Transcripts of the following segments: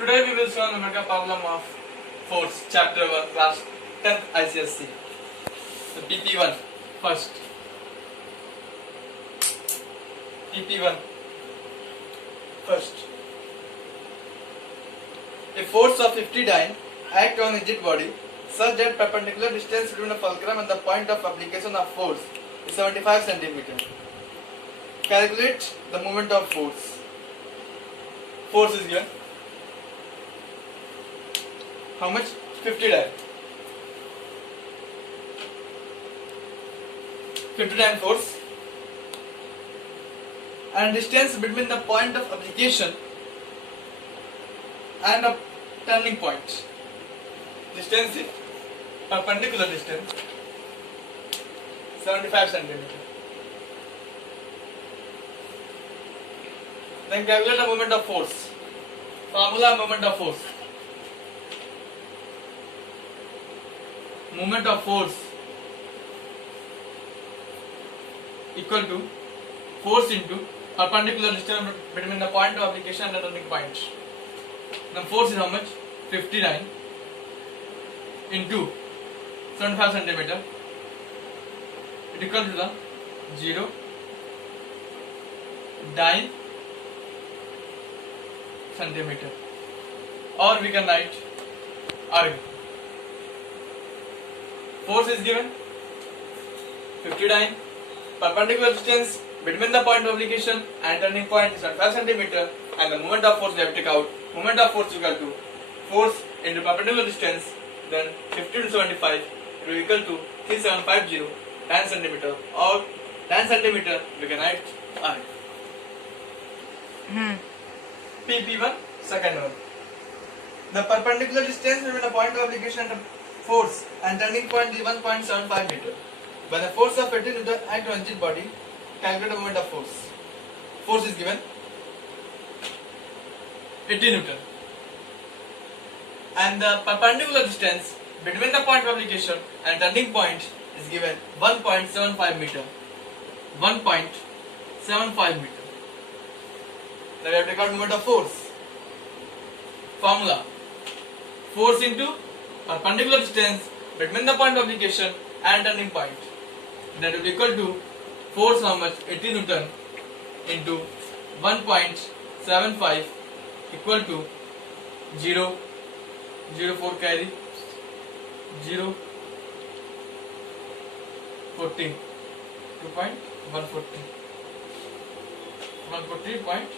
Today we will solve numerical problem of force, chapter 1, class 10th ICSC. So PP1 first. PP1 first. A force of 50 dyne act on a rigid body such that perpendicular distance between the fulcrum and the point of application of force is 75 cm. Calculate the moment of force. Force is given. How much? 50 dyne. 50 dyne force. And distance between the point of application and a turning point. Distance is perpendicular distance 75 cm. Then calculate the moment of force. Formula moment of force. Moment of force equal to force into perpendicular distance between the point of application and the turning point. The force is how much? 59 into 75 cm. It equal to the 0 dyne centimeter, or we can write arg. Force is given 50 dyne, perpendicular distance between the point of application and turning point is 75 cm, and the moment of force we have to take out. Moment of force equal to force into perpendicular distance, then 50 to 75 it will equal to 3750 10 cm, or 10 cm we can write arg. PP1 second one. The perpendicular distance between the point of application and the force and turning point is 1.75 meter. When the force of 18 Newton act on rigid body, calculate the moment of force. Force is given 18 Newton, and the perpendicular distance between the point of application and turning point is given 1.75 meter. 1.75 meter. Then we have to take out moment of force. Formula: force into perpendicular distance between the point of application and turning point. That will be equal to force how much? 80 Newton into 1.75 equal to 0, 0.4 carry, 0, 14, 2.140, 140 point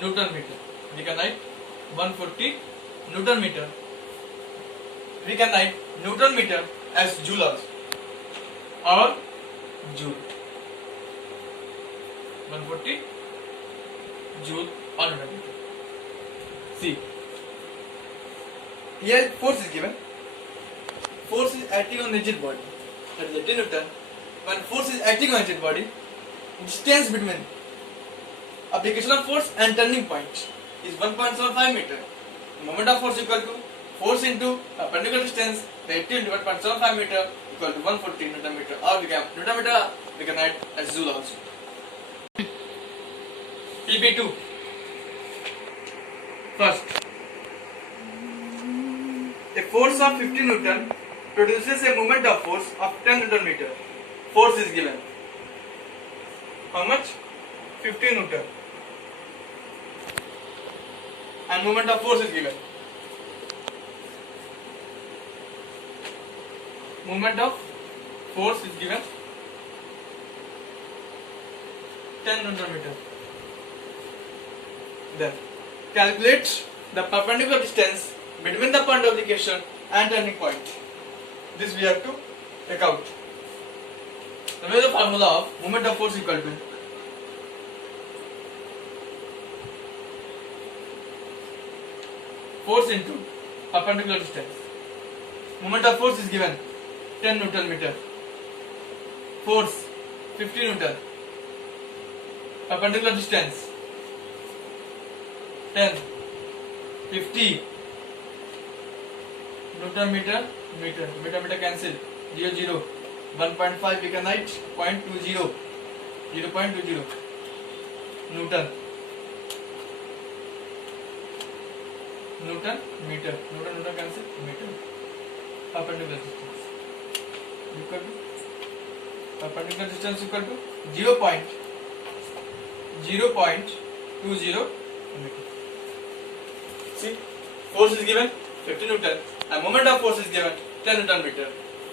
Newton meter. We can write 140 Newton meter. We can write Newton meter as joule also, or joule. 140 joule or Newton meter. See, here force is given. Force is acting on rigid body, that is 18 Newton. When force is acting on rigid body, distance between application of force and turning point is 1.75 meter. Moment of force equal to force into perpendicular distance, the 80 into 1.75 meter equal to 140 Newton meter, or we can Newton meter we can write as joule also. PP2 first. A force of 50 Newton produces a moment of force of 10 Newton meter. Force is given. How much? 50 Newton. And moment of force is given. Moment of force is given 10 Newton meter. Then calculate the perpendicular distance between the point of application and turning point. This we have to take out. Now the formula of moment of force equal to force into perpendicular distance. Moment of force is given 10 Newton meter. Force 50 Newton. Perpendicular distance 10, 50 Newton meter, meter cancel, 0, 0, 1.5 we can write 0.20, 0.20 Newton. Newton meter. Newton cancel meter. Perpendicular distance equal to perpendicular distance equal to 0.20 meter. See, force is given 50 Newton and moment of force is given 10 Newton meter.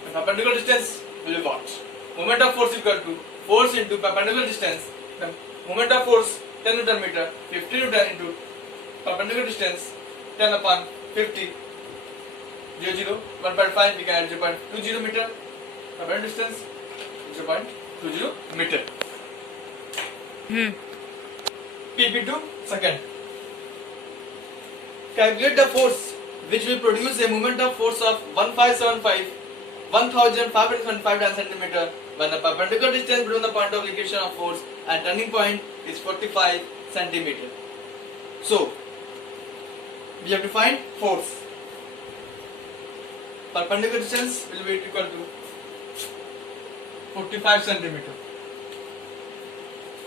The perpendicular distance will be what? Moment of force equal to force into perpendicular distance. The moment of force 10 Newton meter, 50 Newton into perpendicular distance 10 upon 50, 0, 1.5, we can add 0.20 meter, perpendicular distance 0.20 meter. PP2 second. Calculate the force which will produce a moment of force of 1575 centimeter when the perpendicular distance between the point of application of force and turning point is 45 centimeter. So, we have to find force. Perpendicular distance will be equal to 45 centimeter.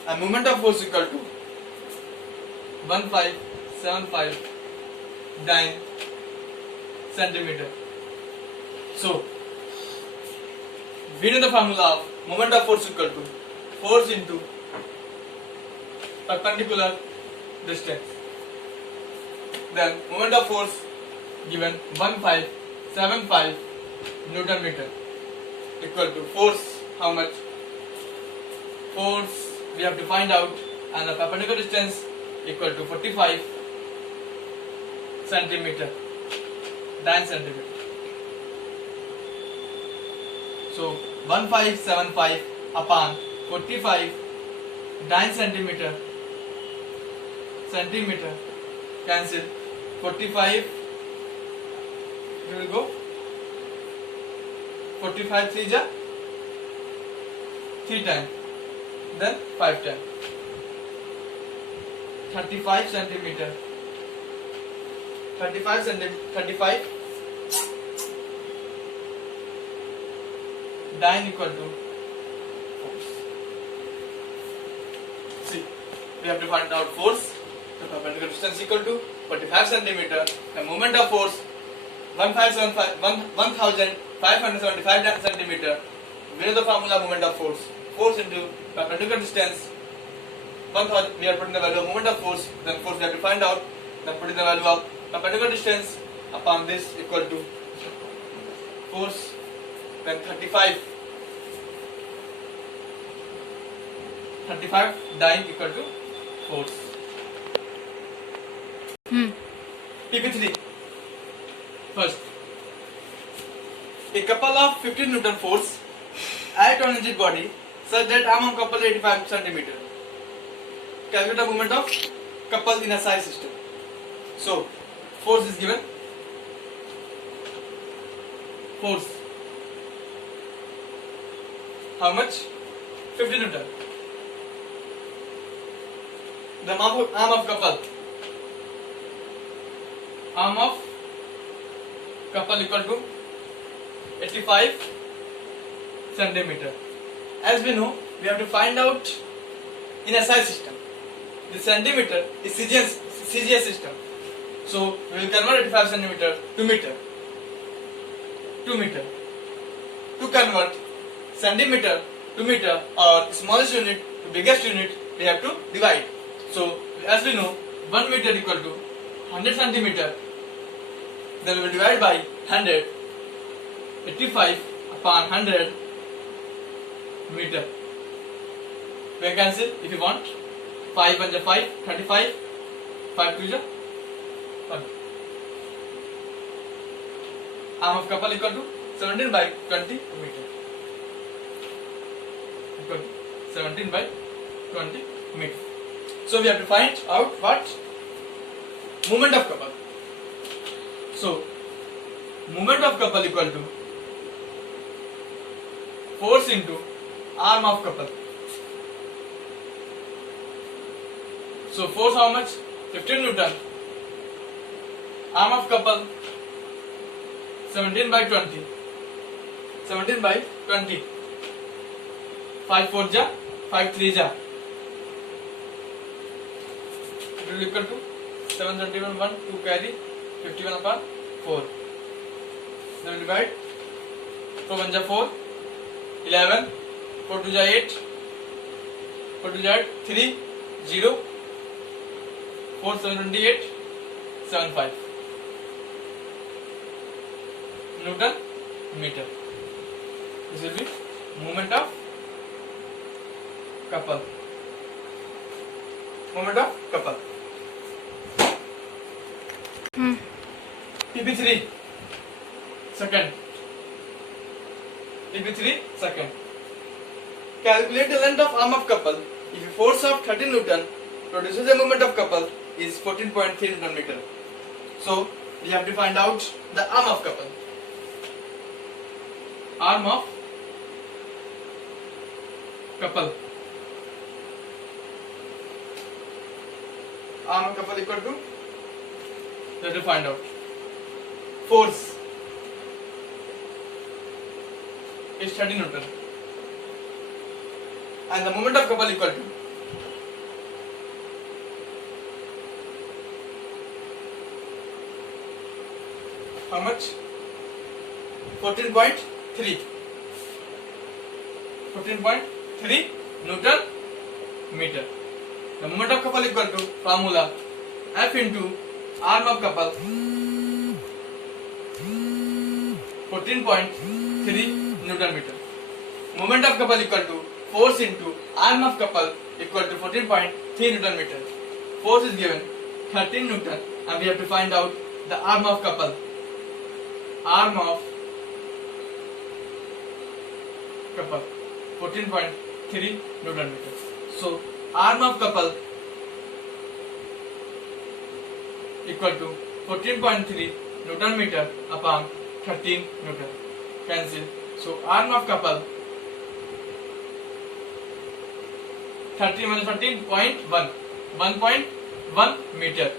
And moment of force equal to 1575 centimeter. So, we know the formula of moment of force equal to force into perpendicular distance. Then moment of force given 1575 Newton meter equal to force, how much? Force we have to find out, and the perpendicular distance equal to 45 centimeter, 9 centimeter. So 1575 upon 45 9 centimeter cancel 45, we will go 45 3 ja 3 times, then 5 times, 35 centimeter, 35 9 equal to force. See, we have to find out force. The perpendicular distance equal to 45 centimeter. The moment of force 1575 centimeter. We know the formula moment of force. Force into perpendicular distance. 1000. We are putting the value of moment of force. Then force we have to find out. Then putting the value of perpendicular distance upon this equal to force. Then 35 dyne equal to force. PP3. First, a couple of 15 Newton force act on rigid body such that arm of couple 85 centimeter. Calculate the moment of couple in a SI system. So, force is given. Force. How much? 50 Newton. The arm of couple. Arm of couple equal to 85 centimeter. As we know, we have to find out in a SI system. The centimeter is CGS system. So we will convert 85 centimeter to meter. 2 meter. To convert centimeter to meter or smallest unit to biggest unit, we have to divide. So as we know, 1 meter equal to 100 centimeter. Then we will divide by 100. 85 upon 100 meter. We can cancel if you want. 5 1 is 5, 35. 5 2 is 1. Arm of couple equal to 17 by 20 meter. Equal to 17 by 20 meter. So we have to find out what? Moment of couple. So moment of couple equal to force into arm of couple. So force how much? 15 Newton. Arm of couple 17 by 20. 17 by 20. 5 4 ja, 5 3 ja. It will equal to 721 1 2 carry 51/4. Then divide. 4 1 जा 4, 11, 4 2 जा 8, 4 2 जा 8, 3, 0, 4 7 28, 75 Newton meter. This will be moment of couple. Moment of couple. PP3 second. PP3 second. Calculate the length of arm of couple if a force of 13 Newton produces a moment of couple is 14.3 Newton meter. So we have to find out the arm of couple. Arm of couple. Arm of couple equal to, we have to find out force is 30 Newton and the moment of couple equal to how much? 14.3 Newton meter. The moment of couple equal to formula F into arm of couple 14.3 Newton meter. Moment of couple equal to force into arm of couple equal to 14.3 Newton meter. Force is given 13 Newton and we have to find out the arm of couple. Arm of couple 14.3 Newton meter. So arm of couple equal to 14.3 Newton meter upon 13 Newton. Cancel. So arm of couple 13 minus 13.1 1.1 meter.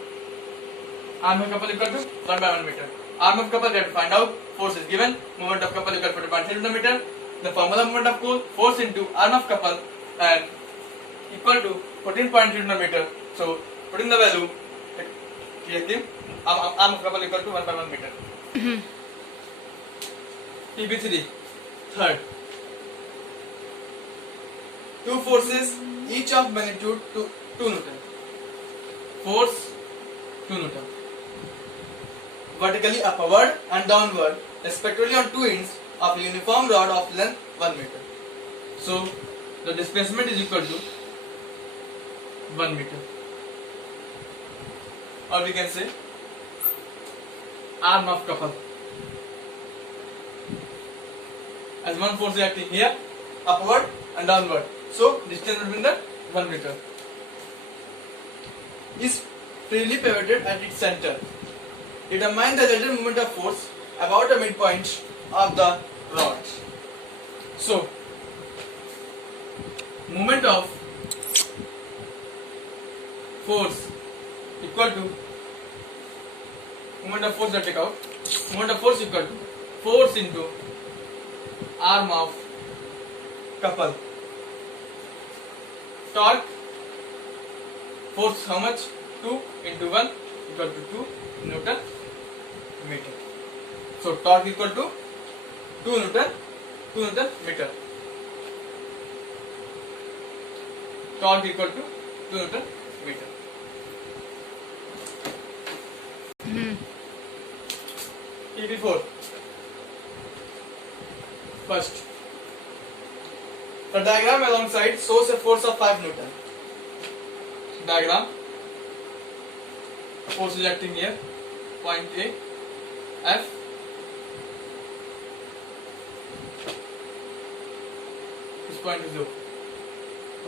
Arm of couple equal to 1/1 meter. Arm of couple we have to find out. Force is given. Moment of couple equal to 14.3 Newton meter. The formula moment of force into arm of couple and equal to 14.3 Newton meter. So putting the value, arm of couple equal to 1/1 meter. PP3 third. Two forces each of magnitude 2 Newton. Force 2 Newton. Vertically upward and downward respectively on two ends of a uniform rod of length 1 meter. So the displacement is equal to 1 meter. Or we can say arm of couple. As one force is acting here, upward and downward. So distance between the 1 meter is freely pivoted at its center. Determine the relative moment of force about the midpoint of the rod. So moment of force equal to moment of force that take out. Moment of force equal to force into arm of couple. Torque force how much? 2 into 1 equal to 2 Newton meter. So torque equal to 2 Newton meter. Torque equal to 2 Newton meter. PP4 first. The diagram alongside shows a force of 5 Newton. Diagram. Force is acting here. Point A, F. This point is O.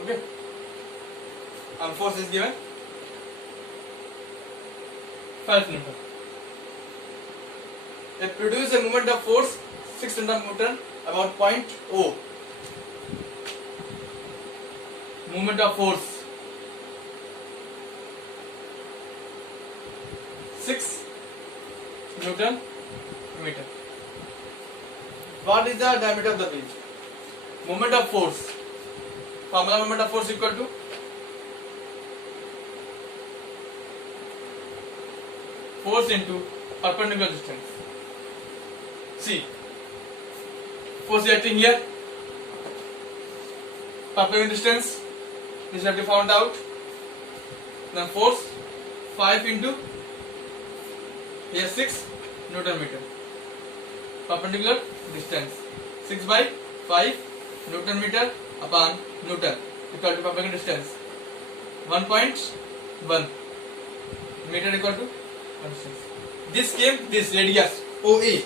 Okay. And force is given 5 Newton. It produces a moment of force 6 Newton about point O. Moment of force 6 Newton meter. What is the diameter of the wheel? Moment of force. Formula moment of force equal to force into perpendicular distance. See, force is acting here, perpendicular distance, this have to be found out. Then force 5 into here 6 Newton meter. Perpendicular distance 6 by 5 Newton meter upon Newton equal to perpendicular distance 1.1 meter equal to distance. This came this radius OA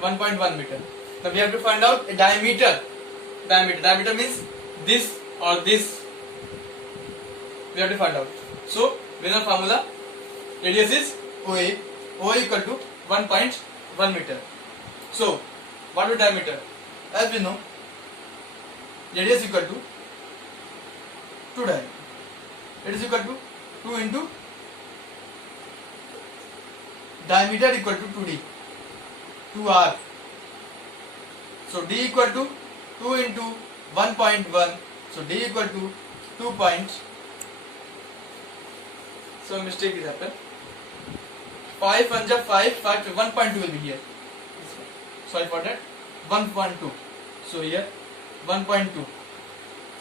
1.1 meter. Now we have to find out a diameter. Diameter means this or this. We have to find out. So we know formula. Radius is OA. OA equal to 1.1 meter. So what is diameter? As we know, radius equal to 2 diameter. It is equal to 2 into diameter equal to 2d, 2r. So d equal to 2 into 1.1. So d equal to 2 points. So mistake is happened. 5 and 5, 1.2 will be here. Sorry for that. 1.2. So here 1.2.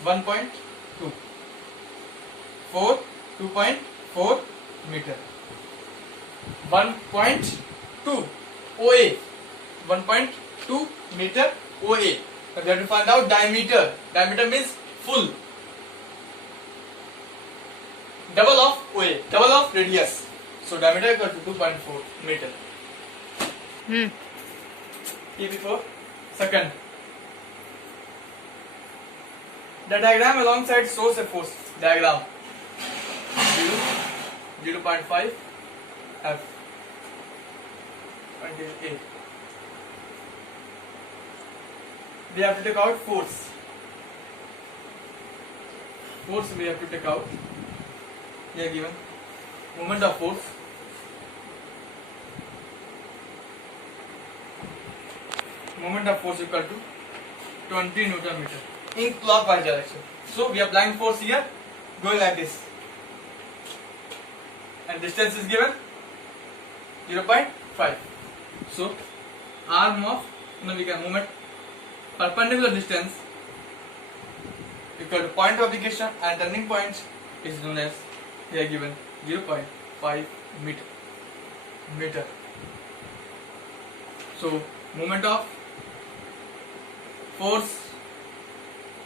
1.2. 4, 2.4 meter. 1.2 OA. 1.2 meter OA. Now we have to find out diameter. Diameter means full. Double of OA. Double of radius. So diameter equal to 2.4 meter. TP4. Second. The diagram alongside shows a force diagram. 0.5 F until A. We have to take out force. Force we have to take out. Here given moment of force. Moment of force equal to 20 Newton meter in clockwise direction. So we are applying force here, going like this, and distance is given 0.5. So arm of moment perpendicular distance equal to point of application and turning point is known as here given 0.5 meter. So moment of force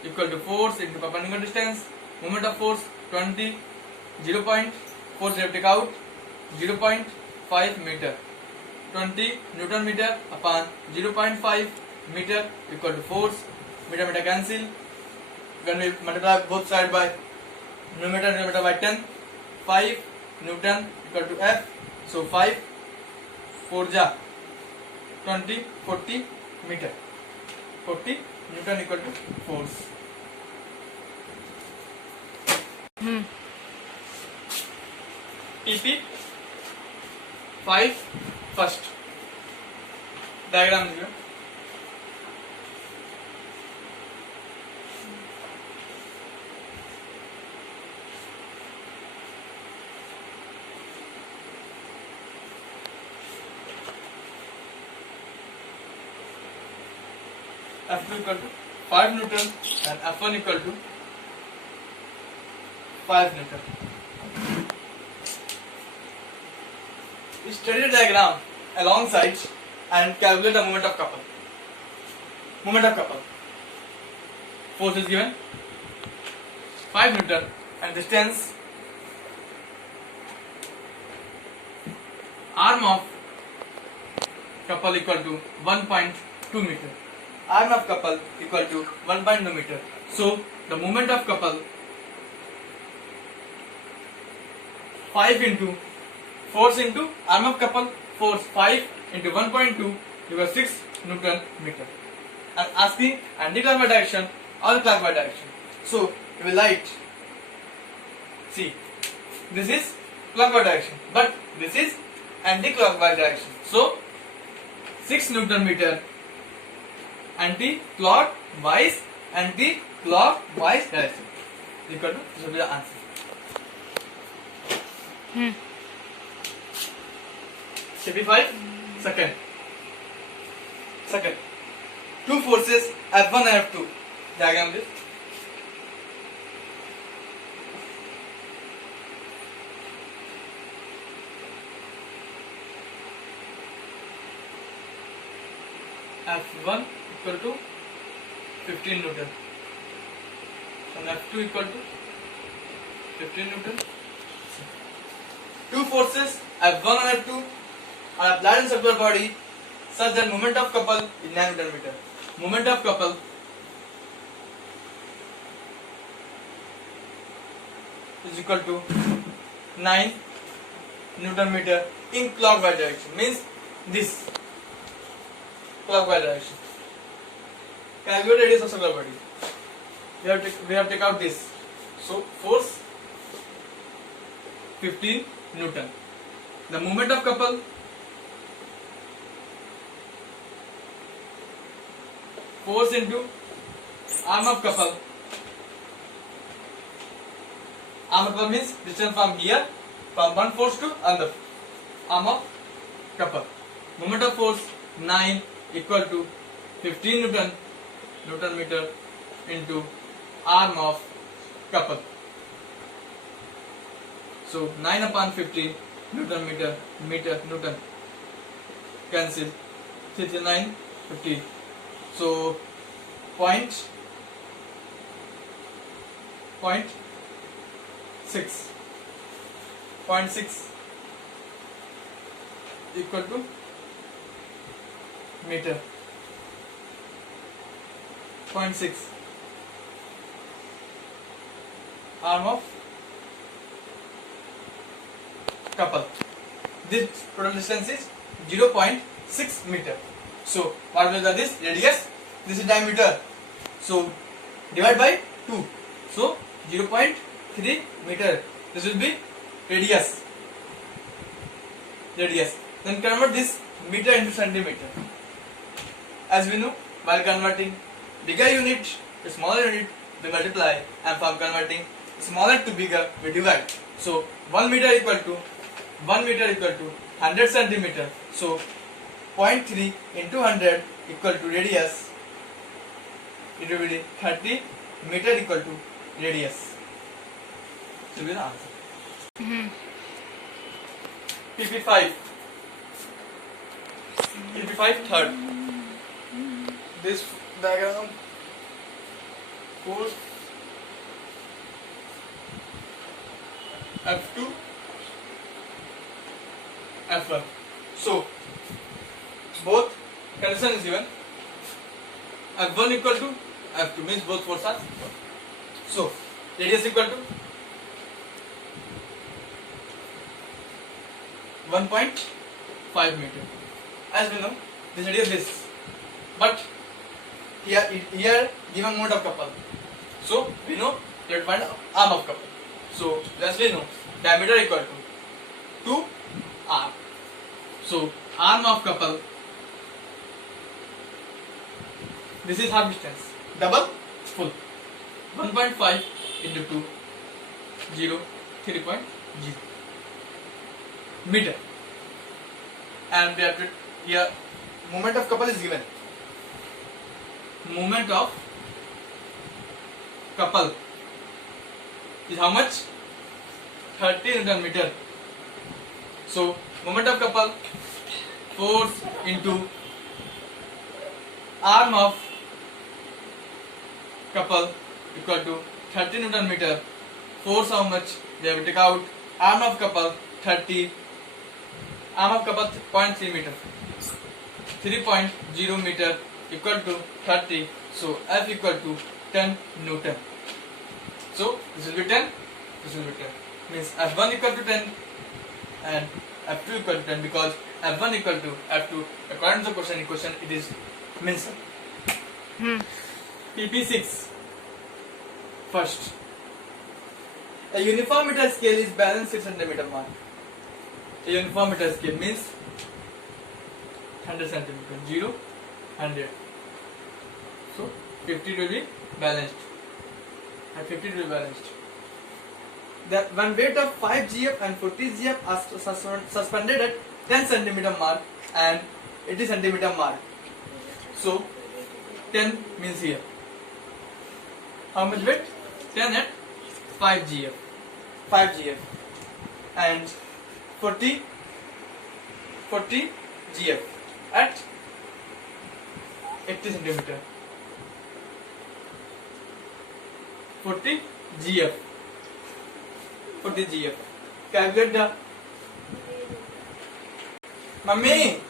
equal to force into perpendicular distance. Moment of force 20, 0.4 take out 0.5 meter. 20 Newton meter upon 0.5 meter equal to force. Meter cancel. When we multiply both sides by numerator by 10, 5 Newton equal to F. So 5 4 ja 20, 40 meter. 40 Newton equal to force. TP 5 first diagram here. F2 equal to 5 Newton and F1 equal to 5 Newton. We study the diagram alongside and calculate the moment of couple. Moment of couple. Force is given 5 Newton and distance arm of couple equal to 1.2 meter. Arm of couple equal to 1.2 meter. So the moment of couple 5 into force into arm of couple force 5 into 1.2 equals 6 Newton meter. And asking anti-clockwise direction or clockwise direction. So we will write. See, this is clockwise direction, but this is anti-clockwise direction. So 6 Newton meter anti-clockwise direction equal to, this will be the answer. 55 second. Second. Two forces F1 and F2. Diagram this. F1 equal to 15 Newton and F2 equal to 15 Newton. Two forces F1 and F2 are applied in circular body such that moment of couple is 9 Newton meter. Moment of couple is equal to 9 Newton meter in clockwise direction. Means this clockwise direction. Calculate radius of circular body. We have to take out this. So force 15 Newton. The moment of couple force into arm of couple. Arm of couple means distance from here, from one force to another. Arm of couple. Moment of force 9 equal to 15 Newton meter into arm of couple. So 9 upon 15 Newton meter Newton cancel 39 15. So point 6 equal to meter. 0.6 arm of couple. This total distance is 0.6 meter. So what will be this radius? This is diameter. So divide by 2. So 0.3 meter. This will be radius. Then convert this meter into centimeter. As we know, while converting bigger unit to smaller unit, we multiply, and from converting smaller to bigger, we divide. So 1 meter equal to 100 centimeter. So 0.3 into 100 equal to radius. It will be 30 meter equal to radius. This will be the answer. PP5 third. This diagram force F2 F1. So both condition is given. F1 equal to F2 means both forces are equal. So radius equal to 1.5 meter. As we know, this radius is, but here given moment of couple. So we know we have to find arm of couple. So lastly know diameter equal to 2 arm. So arm of couple. This is half distance. Double full. 1.5 into 2 0 3.0 meter. And we have to here moment of couple is given. Moment of couple is how much? 30 Newton meter. So moment of couple force into arm of couple equal to 30 Newton meter. Force how much? We have to take out arm of couple 30. Arm of couple 0.3 meter. 3.0 meter equal to 30. So F equal to 10 Newton. So this will be 10. This will be 10. Means F1 equal to 10 and F2 equal to 10 because F1 equal to F2 according to the question equation it is mentioned. PP6 first. A uniform meter scale is balanced 6 cm mark. A uniform meter scale means 100 cm, 0, 100. So 50 will be balanced. And 50 will be balanced. That when weight of 5 GF and 40 GF are suspended at 10 centimeter mark and 80 centimeter mark. So 10 means here. How much weight? 10 at 5 GF. 5 GF. And 40 GF at 80 centimeter. 40 GF. 40 GF. Calculate the. Mummy.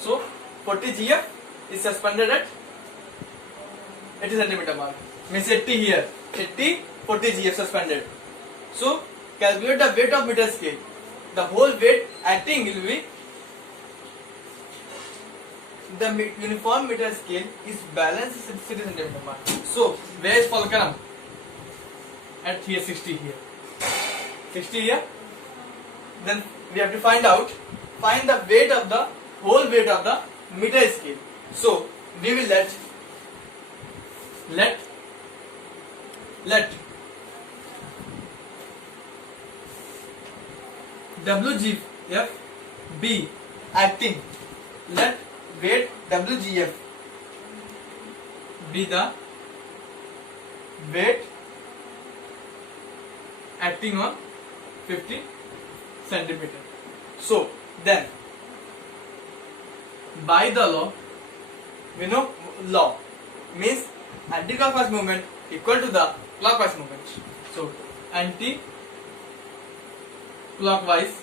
So 40 GF is suspended at 80 centimeter mark. Means 80 here. 80, 40 GF suspended. So calculate the weight of meter scale. The whole weight acting will be, the uniform meter scale is balanced 60 centimeter mark. So where is fulcrum? At here 60 here. 60 here. Then we have to find the weight of the whole weight of the meter scale. So we will let WGF be acting. Let weight WGF be the weight acting on 50 centimeter. So then by the law, we know law means anti-clockwise movement equal to the clockwise movement. So anti-clockwise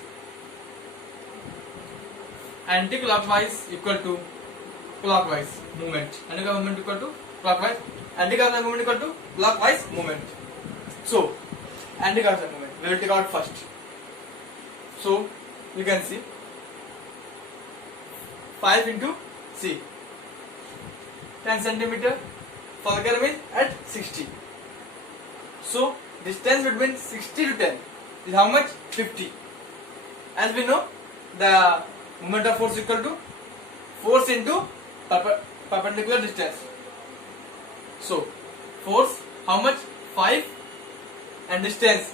equal to clockwise movement. Anti-clockwise movement equal to clockwise. Anti-clockwise movement equal to clockwise movement. So anti-clockwise movement we will take out first. So you can see 5 into C, 10 centimeter. Fulcrum is at 60. So distance between 60 to 10 is how much? 50. As we know, the moment of force equal to force into perpendicular distance. So force how much? 5, and distance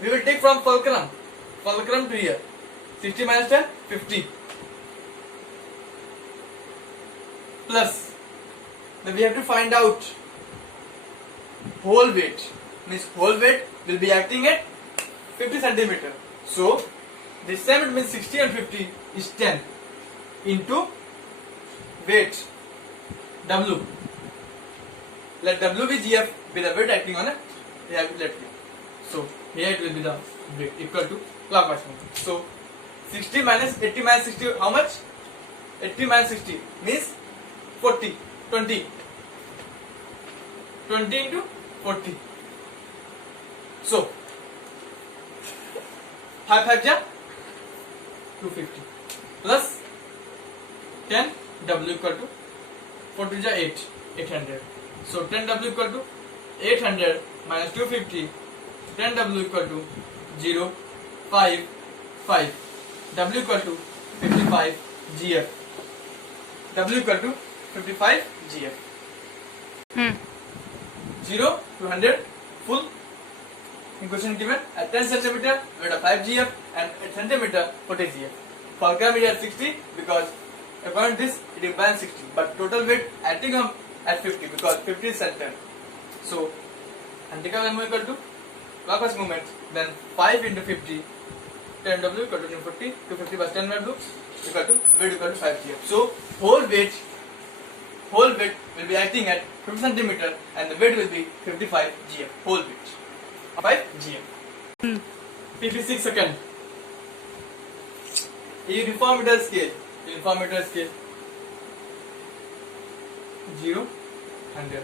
we will take from fulcrum to here. 60 minus 10, 50. Plus, then we have to find out whole weight. Means whole weight will be acting at 50 centimeter. So this time it means 60 and 50 is 10 into weight W. Let W be GF, be the weight acting on it. We have to let go. So here it will be the weight equal to clockwise movement. So 60 minus 80 minus 60, how much? 80 minus 60 means 40. 20 into 40. So 5 5 ja 250 plus 10 W equal to 40 ja 800. So 10 W equal to 800 minus 250. 10 W equal to 0 5 5. W equal to 55 GF. W equal to 55 GF. 0 to 100 full in question given at 10 centimeter weight of 5 GF and at centimeter 40 GF. Fulcrum is at 60 because according to this it is balanced 60, but total weight acting on at 50 because 50 is center. So anti-clockwise movement equal to clockwise movement, then 5 into 50, 10 W equal to 40, 250 plus 10 W equal to weight equal to 5 GF. So whole weight will be acting at 50 centimeter and the weight will be 55 GF. Whole weight 5 GF. 56 second. Uniform meter scale. 0 100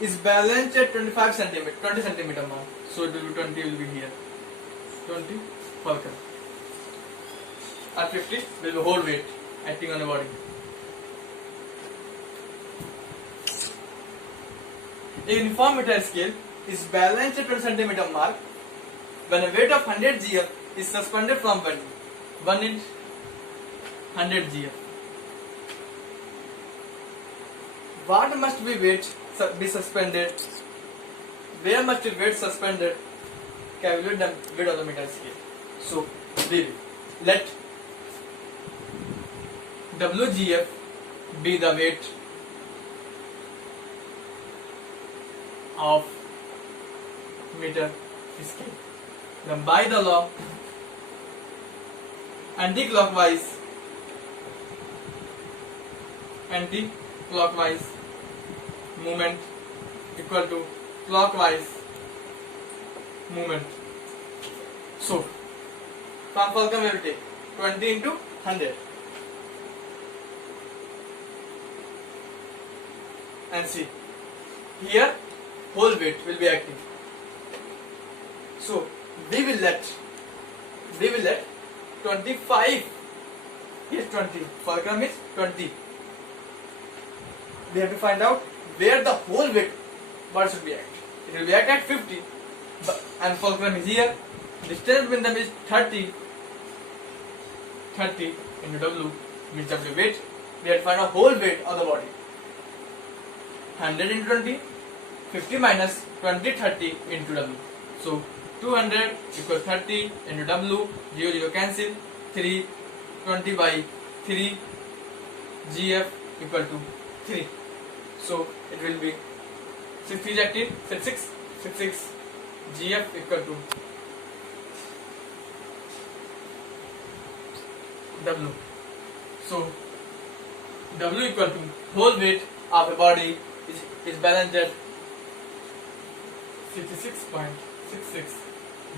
is balanced at 25 centimeter, 20 centimeter mark. So it will be 20 will be here. 20 fulcrum. At 50 will be whole weight acting on the body. A uniform meter scale is balanced at 20 centimeter mark when a weight of 100 GF is suspended from 1 inch 100 GF. What must be weight be suspended? Where must be weight suspended? Calculate the weight of the meter scale. So we will let WGF be the weight of meter scale. Then by the law, anti-clockwise movement equal to clockwise movement. So from Fulcrum we will take 20 into 100 and see here whole weight will be acting. So we will let 25, here 20, fulcrum is 20. We have to find out where the whole weight what should be act. It will be act at 50 and fulcrum is here. Distance between them is 30 into W means W weight. We have to find out whole weight of the body. 100 into 20, 50 minus 20, 30 into W. So 200 equals 30 into W, 0 0 cancel, 3, 20 by 3, GF equal to 3. So it will be 6 is active, 6, GF equal to W. So W equal to whole weight of a body is balanced at 66.66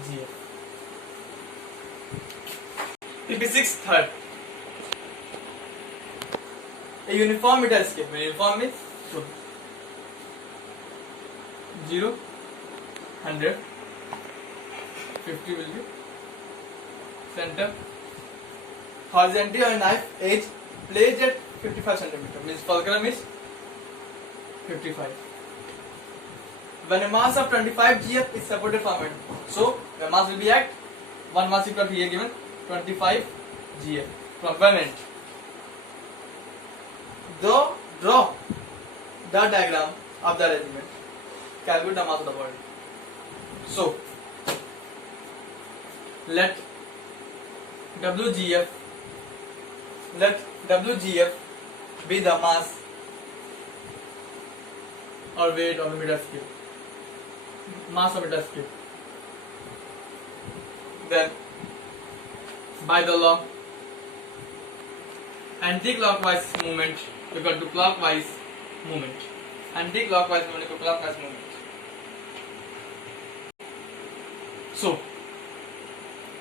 GF. 56 third. A uniform meter scale. Uniform means 0, 100, 50 will be center. Horizontally on knife edge placed at 55 centimeter means fulcrum is 55. When a mass of 25 GF is supported from it, so the mass will be at 1 mass equal to here given 25 GF from one end. Draw the diagram of the arrangement. Calculate the mass of the body. So let WGF be the mass or weight of the meter scale. Mass of meter scale. Then by the law, anti-clockwise movement equal to clockwise movement. Anti-clockwise movement equal to clockwise movement. So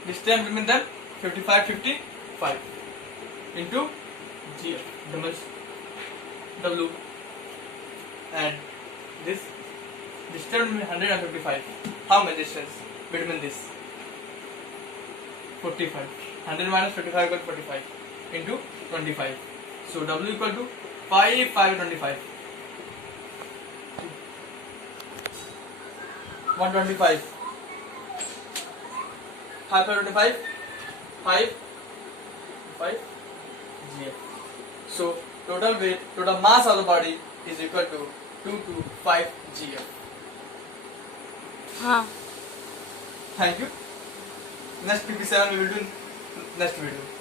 distance between them 55, 55 into GF doubles W and this distance between 100 and 55. How much distance between this? 45. 100 minus 55 equal to 45 into 25. So W equal to 5, 5, 25. 125. 5, 25. 5 GF. So total weight, total mass of the body is equal to 225 GF. Thank you. Next 57 we will do next video.